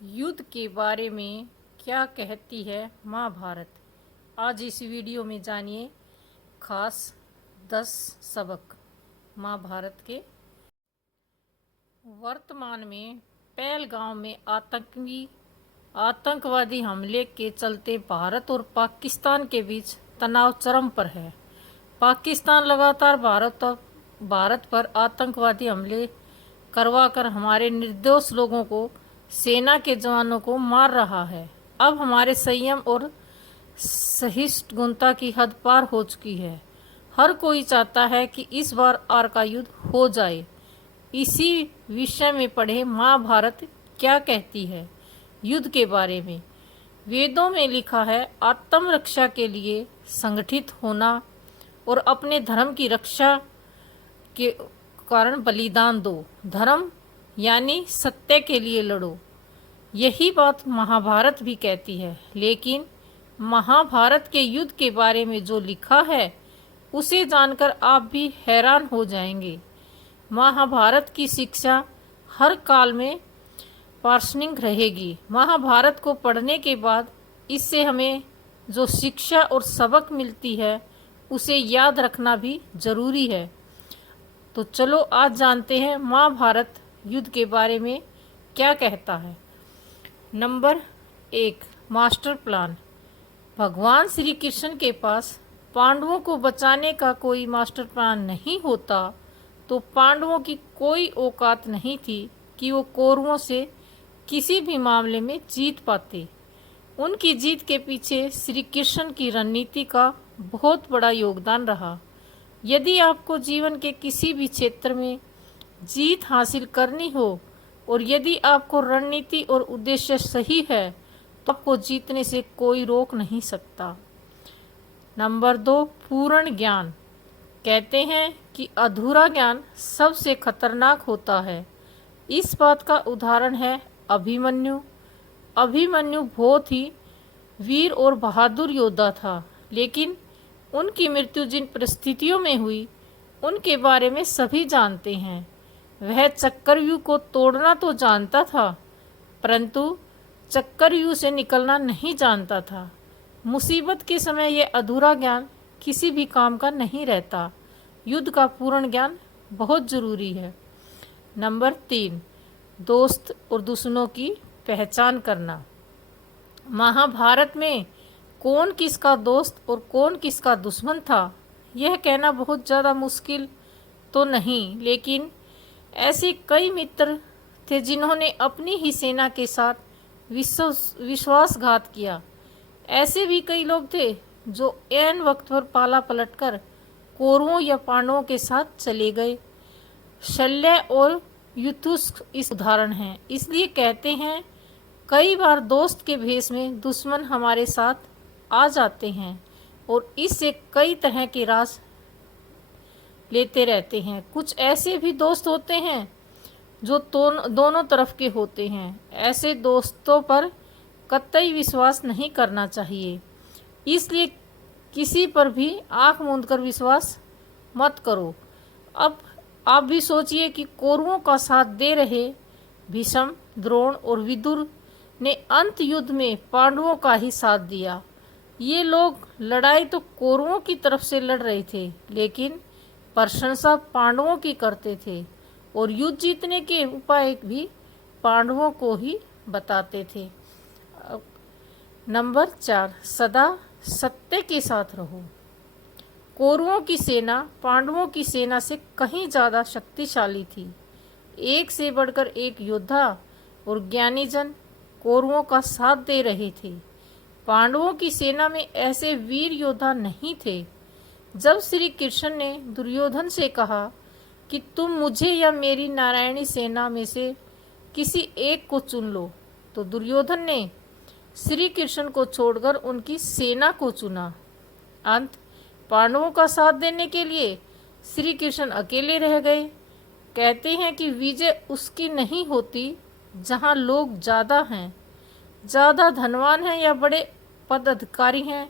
युद्ध के बारे में क्या कहती है महाभारत। आज इस वीडियो में जानिए खास 10 सबक महाभारत के। वर्तमान में पहलगाम में आतंकवादी हमले के चलते भारत और पाकिस्तान के बीच तनाव चरम पर है। पाकिस्तान लगातार भारत पर आतंकवादी हमले करवाकर हमारे निर्दोष लोगों को, सेना के जवानों को मार रहा है। अब हमारे संयम और सहिष्णुता की हद पार हो चुकी है। हर कोई चाहता है कि इस बार आर का युद्ध हो जाए। इसी विषय में पढ़े महाभारत क्या कहती है युद्ध के बारे में। वेदों में लिखा है, आत्मरक्षा के लिए संगठित होना और अपने धर्म की रक्षा के कारण बलिदान दो। धर्म यानी सत्य के लिए लड़ो। यही बात महाभारत भी कहती है। लेकिन महाभारत के युद्ध के बारे में जो लिखा है उसे जानकर आप भी हैरान हो जाएंगे। महाभारत की शिक्षा हर काल में प्रासंगिक रहेगी। महाभारत को पढ़ने के बाद इससे हमें जो शिक्षा और सबक मिलती है उसे याद रखना भी जरूरी है। तो चलो आज जानते हैं महाभारत युद्ध के बारे में क्या कहता है। Number 1, master plan. भगवान श्री कृष्ण के पास पांडवों को बचाने का कोई मास्टर प्लान नहीं होता तो पांडवों की कोई औकात नहीं थी कि वो कौरवों से किसी भी मामले में जीत पाते। उनकी जीत के पीछे श्री कृष्ण की रणनीति का बहुत बड़ा योगदान रहा। यदि आपको जीवन के किसी भी क्षेत्र में जीत हासिल करनी हो और यदि आपको रणनीति और उद्देश्य सही है तो आपको जीतने से कोई रोक नहीं सकता। नंबर 2, पूर्ण ज्ञान। कहते हैं कि अधूरा ज्ञान सबसे खतरनाक होता है। इस बात का उदाहरण है अभिमन्यु। अभिमन्यु बहुत ही वीर और बहादुर योद्धा था, लेकिन उनकी मृत्यु जिन परिस्थितियों में हुई उनके बारे में सभी जानते हैं। वह चक्रव्यूह को तोड़ना तो जानता था, परंतु चक्रव्यूह से निकलना नहीं जानता था। मुसीबत के समय यह अधूरा ज्ञान किसी भी काम का नहीं रहता। युद्ध का पूर्ण ज्ञान बहुत जरूरी है। नंबर 3, दोस्त और दुश्मनों की पहचान करना। महाभारत में कौन किसका दोस्त और कौन किसका दुश्मन था यह कहना बहुत ज़्यादा मुश्किल तो नहीं, लेकिन ऐसे कई मित्र थे जिन्होंने अपनी ही सेना के साथ विश्वासघात किया। ऐसे भी कई लोग थे जो ऐन वक्त पर पाला पलटकर कौरवों या पांडवों के साथ चले गए। शल्य और युयुत्सु इस उदाहरण हैं। इसलिए कहते हैं कई बार दोस्त के भेष में दुश्मन हमारे साथ आ जाते हैं और इससे कई तरह के राज लेते रहते हैं। कुछ ऐसे भी दोस्त होते हैं जो दोनों तरफ के होते हैं। ऐसे दोस्तों पर कतई विश्वास नहीं करना चाहिए। इसलिए किसी पर भी आंख मूंदकर विश्वास मत करो। अब आप भी सोचिए कि कौरवों का साथ दे रहे भीष्म, द्रोण और विदुर ने अंत युद्ध में पांडवों का ही साथ दिया। ये लोग लड़ाई तो कौरवों की तरफ से लड़ रहे थे, लेकिन प्रशंसा पांडवों की करते थे और युद्ध जीतने के उपाय भी पांडवों को ही बताते थे। नंबर 4, सदा सत्य के साथ रहो। कौरवों की सेना पांडवों की सेना से कहीं ज़्यादा शक्तिशाली थी। एक से बढ़कर एक योद्धा और ज्ञानी जन कौरवों का साथ दे रहे थे। पांडवों की सेना में ऐसे वीर योद्धा नहीं थे। जब श्री कृष्ण ने दुर्योधन से कहा कि तुम मुझे या मेरी नारायणी सेना में से किसी एक को चुन लो, तो दुर्योधन ने श्री कृष्ण को छोड़कर उनकी सेना को चुना। अंत पांडवों का साथ देने के लिए श्री कृष्ण अकेले रह गए। कहते हैं कि विजय उसकी नहीं होती जहां लोग ज़्यादा हैं, ज़्यादा धनवान हैं या बड़े पद अधिकारी हैं।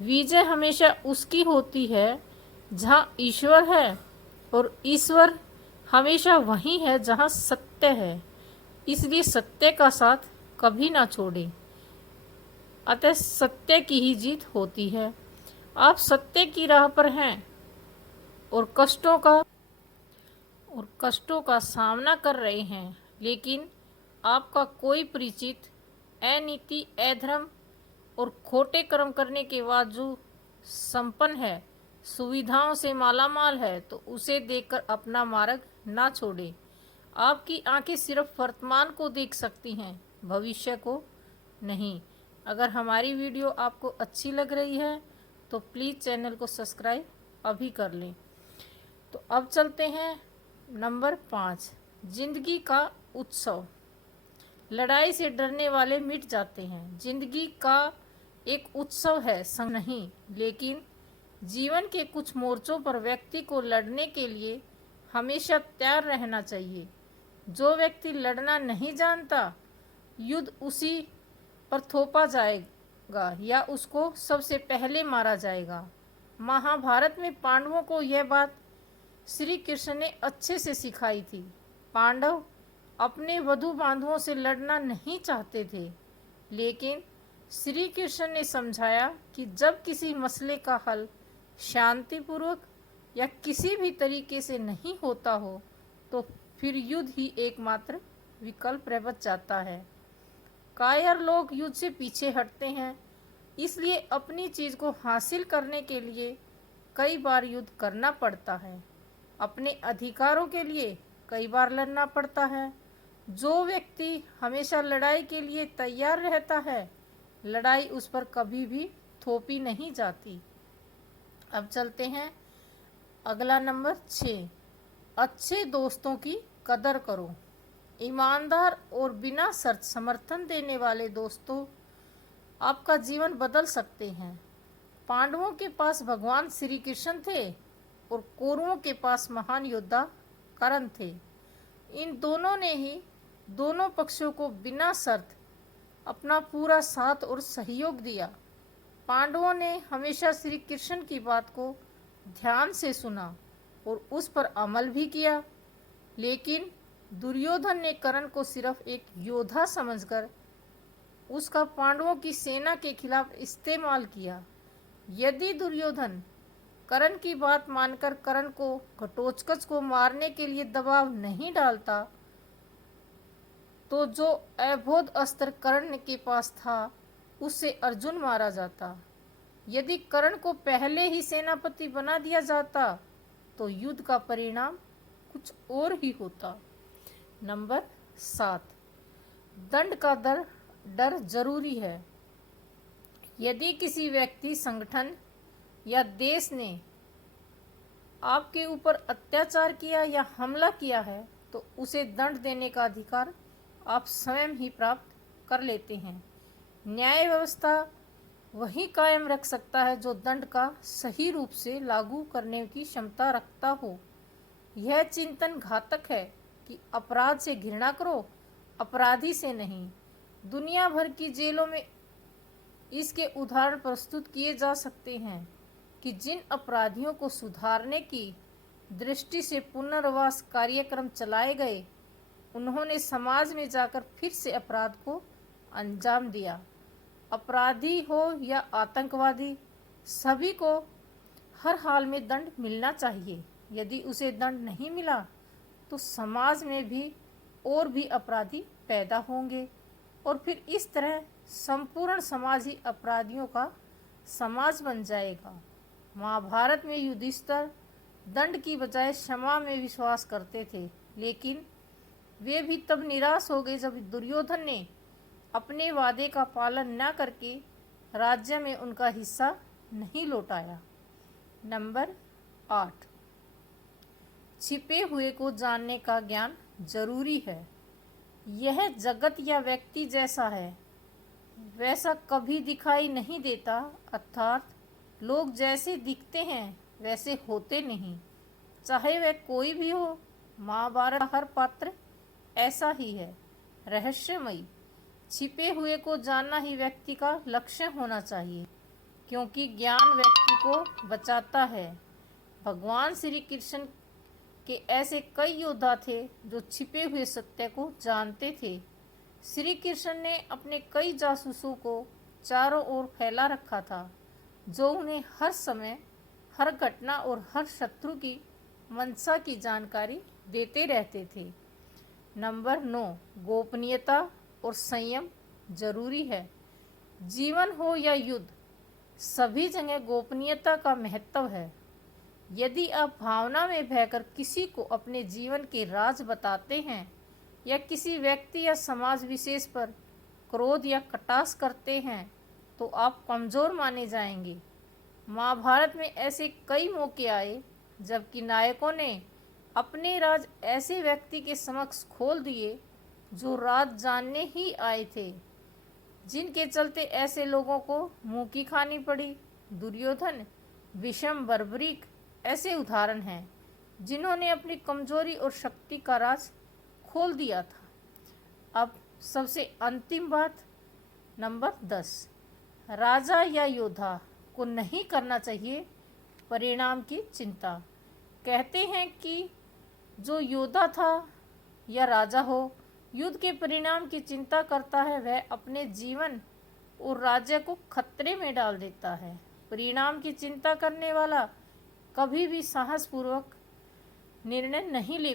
विजय हमेशा उसकी होती है जहां ईश्वर है, और ईश्वर हमेशा वही है जहां सत्य है। इसलिए सत्य का साथ कभी ना छोड़े। अतः सत्य की ही जीत होती है। आप सत्य की राह पर हैं और कष्टों का सामना कर रहे हैं, लेकिन आपका कोई परिचित अनीति, अधर्म और खोटे कर्म करने के बाद जो संपन्न है, सुविधाओं से मालामाल है, तो उसे देखकर अपना मार्ग ना छोड़े। आपकी आंखें सिर्फ वर्तमान को देख सकती हैं, भविष्य को नहीं। अगर हमारी वीडियो आपको अच्छी लग रही है तो प्लीज़ चैनल को सब्सक्राइब अभी कर लें। तो अब चलते हैं नंबर 5, जिंदगी का उत्सव। लड़ाई से डरने वाले मिट जाते हैं। जिंदगी का एक उत्सव है, संग नहीं। लेकिन जीवन के कुछ मोर्चों पर व्यक्ति को लड़ने के लिए हमेशा तैयार रहना चाहिए। जो व्यक्ति लड़ना नहीं जानता, युद्ध उसी पर थोपा जाएगा या उसको सबसे पहले मारा जाएगा। महाभारत में पांडवों को यह बात श्री कृष्ण ने अच्छे से सिखाई थी। पांडव अपने वधू बांधवों से लड़ना नहीं चाहते थे, लेकिन श्री कृष्ण ने समझाया कि जब किसी मसले का हल शांतिपूर्वक या किसी भी तरीके से नहीं होता हो, तो फिर युद्ध ही एकमात्र विकल्प रह बच जाता है। कायर लोग युद्ध से पीछे हटते हैं, इसलिए अपनी चीज को हासिल करने के लिए कई बार युद्ध करना पड़ता है। अपने अधिकारों के लिए कई बार लड़ना पड़ता है। जो व्यक्ति हमेशा लड़ाई के लिए तैयार रहता है, लड़ाई उस पर कभी भी थोपी नहीं जाती। अब चलते हैं अगला नंबर 6, अच्छे दोस्तों की कदर करो। ईमानदार और बिना शर्त समर्थन देने वाले दोस्तों आपका जीवन बदल सकते हैं। पांडवों के पास भगवान श्री कृष्ण थे और कौरवों के पास महान योद्धा कर्ण थे। इन दोनों ने ही दोनों पक्षों को बिना शर्त अपना पूरा साथ और सहयोग दिया। पांडवों ने हमेशा श्री कृष्ण की बात को ध्यान से सुना और उस पर अमल भी किया, लेकिन दुर्योधन ने कर्ण को सिर्फ एक योद्धा समझकर उसका पांडवों की सेना के खिलाफ इस्तेमाल किया। यदि दुर्योधन कर्ण की बात मानकर कर्ण को घटोत्कच को मारने के लिए दबाव नहीं डालता, तो जो अबोध अस्त्र कर्ण के पास था उससे अर्जुन मारा जाता। यदि कर्ण को पहले ही सेनापति बना दिया जाता तो युद्ध का परिणाम कुछ और ही होता। नंबर 7, दंड का डर जरूरी है। यदि किसी व्यक्ति, संगठन या देश ने आपके ऊपर अत्याचार किया या हमला किया है, तो उसे दंड देने का अधिकार आप स्वयं ही प्राप्त कर लेते हैं। न्याय व्यवस्था वही कायम रख सकता है जो दंड का सही रूप से लागू करने की क्षमता रखता हो। यह चिंतन घातक है कि अपराध से घृणा करो, अपराधी से नहीं। दुनिया भर की जेलों में इसके उदाहरण प्रस्तुत किए जा सकते हैं कि जिन अपराधियों को सुधारने की दृष्टि से पुनर्वास कार्यक्रम चलाए गए, उन्होंने समाज में जाकर फिर से अपराध को अंजाम दिया। अपराधी हो या आतंकवादी, सभी को हर हाल में दंड मिलना चाहिए। यदि उसे दंड नहीं मिला तो समाज में भी और भी अपराधी पैदा होंगे और फिर इस तरह संपूर्ण समाज ही अपराधियों का समाज बन जाएगा। महाभारत में युधिष्ठिर दंड की बजाय क्षमा में विश्वास करते थे, लेकिन वे भी तब निराश हो गए जब दुर्योधन ने अपने वादे का पालन न करके राज्य में उनका हिस्सा नहीं लौटाया। नंबर 8, छिपे हुए को जानने का ज्ञान जरूरी है। यह जगत या व्यक्ति जैसा है वैसा कभी दिखाई नहीं देता, अर्थात लोग जैसे दिखते हैं वैसे होते नहीं, चाहे वह कोई भी हो। महाभारत का हर पात्र ऐसा ही है, रहस्यमयी। छिपे हुए को जानना ही व्यक्ति का लक्ष्य होना चाहिए, क्योंकि ज्ञान व्यक्ति को बचाता है। भगवान श्री कृष्ण के ऐसे कई योद्धा थे जो छिपे हुए सत्य को जानते थे। श्री कृष्ण ने अपने कई जासूसों को चारों ओर फैला रखा था, जो उन्हें हर समय, हर घटना और हर शत्रु की मंशा की जानकारी देते रहते थे। नंबर 9, गोपनीयता और संयम जरूरी है। जीवन हो या युद्ध, सभी जगह गोपनीयता का महत्व है। यदि आप भावना में बहकर किसी को अपने जीवन के राज बताते हैं या किसी व्यक्ति या समाज विशेष पर क्रोध या कटाक्ष करते हैं, तो आप कमजोर माने जाएंगे। महाभारत में ऐसे कई मौके आए जबकि नायकों ने अपने राज ऐसे व्यक्ति के समक्ष खोल दिए जो राज जानने ही आए थे, जिनके चलते ऐसे लोगों को मुंह की खानी पड़ी। दुर्योधन, विषम, बर्बरीक ऐसे उदाहरण हैं जिन्होंने अपनी कमजोरी और शक्ति का राज खोल दिया था। अब सबसे अंतिम बात, नंबर 10, राजा या योद्धा को नहीं करना चाहिए परिणाम की चिंता। कहते हैं कि जो योद्धा था या राजा हो, युद्ध के परिणाम की चिंता करता है, वह अपने जीवन और राज्य को खतरे में डाल देता है। परिणाम की चिंता करने वाला कभी भी साहसपूर्वक निर्णय नहीं ले